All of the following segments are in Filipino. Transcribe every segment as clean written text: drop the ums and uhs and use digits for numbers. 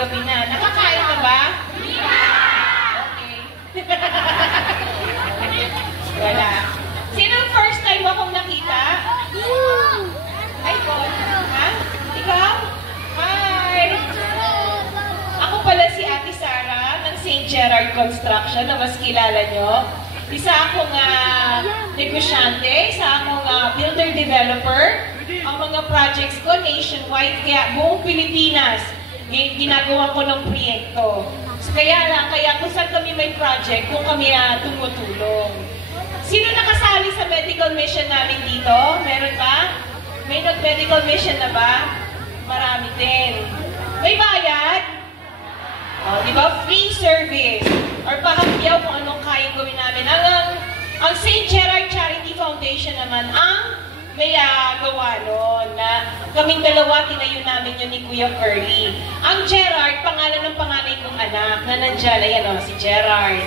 gabi na. Nakakain ka ba? Okay. Wala. Sino first time akong nakita? Ay, Paul. Ha? Ikaw? Hi! Ako pala si Ate Sara ng St. Gerard Construction na mas kilala nyo. Isa akong negosyante, isa akong builder-developer. Ang mga projects ko nationwide, kaya buong Pilipinas, ginagawa ko ng proyekto. So, kaya kung saan kami may project, kung kami tumutulong. Sino nakasali sa medical mission namin dito? Meron ba? May nag-medical mission na ba? Marami din. May bayad? O, di ba? Free service. Or pahapyaw kung anong kayang gawin namin. Ang St. Gerard Charity Foundation naman, ang may gawa noon na kaming dalawa, tinayo namin yun ni Kuya Curly. Ang Gerard, pangalan ng panganay kong anak na nandyan. Ayan o, si Gerard.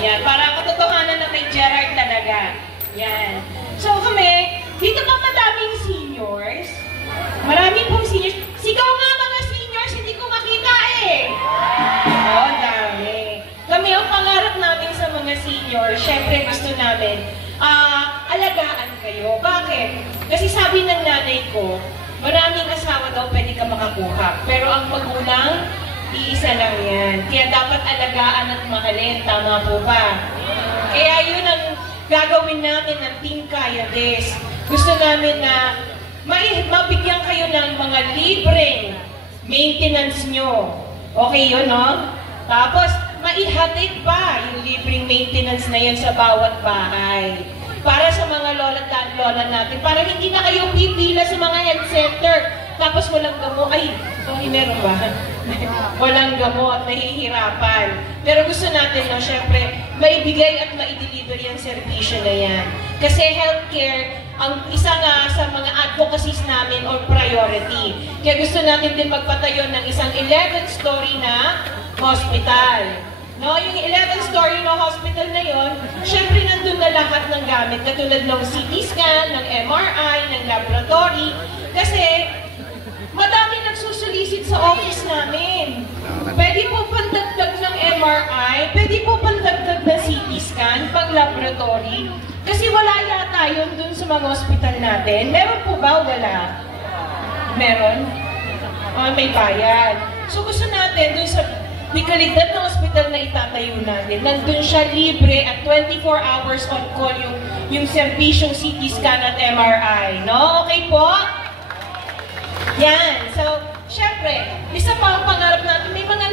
Yan, para katotohanan na may Gerard talaga. Yan. So kami, dito pa madaming seniors. Marami pong seniors. Sigaw nga mga seniors, hindi ko makita eh. Oo, dami. Kami ang pangarap namin sa mga seniors, syempre gusto namin, alagaan kayo. Bakit? Kasi sabi ng nanay ko, maraming asawa daw pwede ka makakuha. Pero ang magulang, iisa lang yan. Kaya dapat alagaan at mahalin. Tama po ba? Kaya yun ang gagawin namin ng Team Kaya Des. Gusto namin na mabigyan kayo ng mga libreng maintenance nyo. Okay yun, no? Tapos, maihatid pa yung libreng maintenance na yan sa bawat bahay. Para sa mga lola natin. Para hindi na kayo pipila sa mga health center. Tapos walang gamot. Ay, meron ba? Walang gamot, nahihirapan. Pero gusto natin, no, syempre, maibigay at maideliver yung servisyo na yan. Kasi healthcare, ang isa nga sa mga advocacies namin or priority. Kaya gusto natin din magpatayo ng isang 11-story na hospital. No, yung 11-story na hospital na yon, syempre nandun na lahat ng gamit, katulad ng CT scan, ng MRI, ng laboratory. Kasi, madami nagsusulisit sa office namin. Pwede po pandagdag ng MRI, pwede po pandagdag ng CT scan, pang laboratory. Kasi wala yata yun dun sa mga hospital natin. Meron po ba? Wala. Meron? May bayad. So gusto natin dun sa kalidad na hospital na itatayo natin, nandun siya libre at 24 hours on call yung serbisyong CT scan at MRI. No? Okay po? Yan. So, syempre, isa pa ang pangarap natin, may mga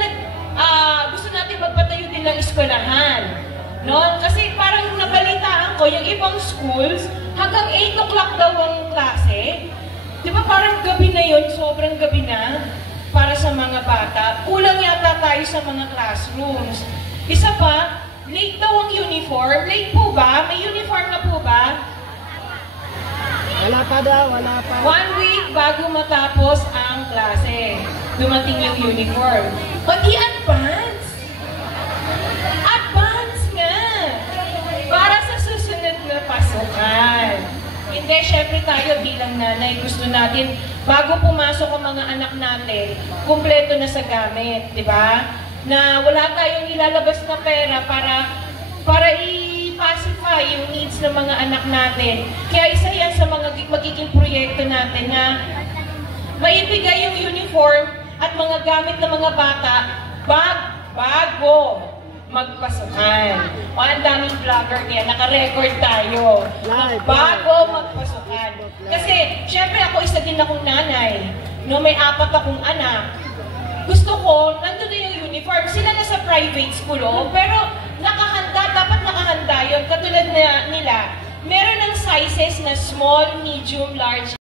gusto natin magpatayo din ng eskwelahan. No? Kasi parang nabalitaan ko, yung ibang schools, hanggang 8 o'clock daw ang klase. Di ba parang gabi na yun, sobrang gabi na, para sa mga bata. Kulang yata tayo sa mga classrooms. Isa pa, late daw ang uniform. Late po ba? May uniform na po ba? Wala pa daw, wala pa. 1 week bago matapos ang klase. Dumating yung uniform. O di advance? Advance nga! Para sa susunod na pasukan. Hindi, syempre tayo bilang nanay, gusto natin, bago pumasok ang mga anak natin, kumpleto na sa gamit, di ba? Na wala tayong ilalabas na pera para i-pacify yung needs ng mga anak natin. Kaya isa yan sa mga magiging proyekto natin na maibigay yung uniform at mga gamit ng mga bata bago magpasukan. O, ang daming vlogger niya, naka-record tayo. Bago magpasukan. Kasi, syempre ako isa din akong nanay. No, may 4 akong anak. Gusto ko, nandun na yung uniform. Sila na sa private school, pero nakahanda, dapat nakahanda yun. Katulad na nila, meron ng sizes na small, medium, large,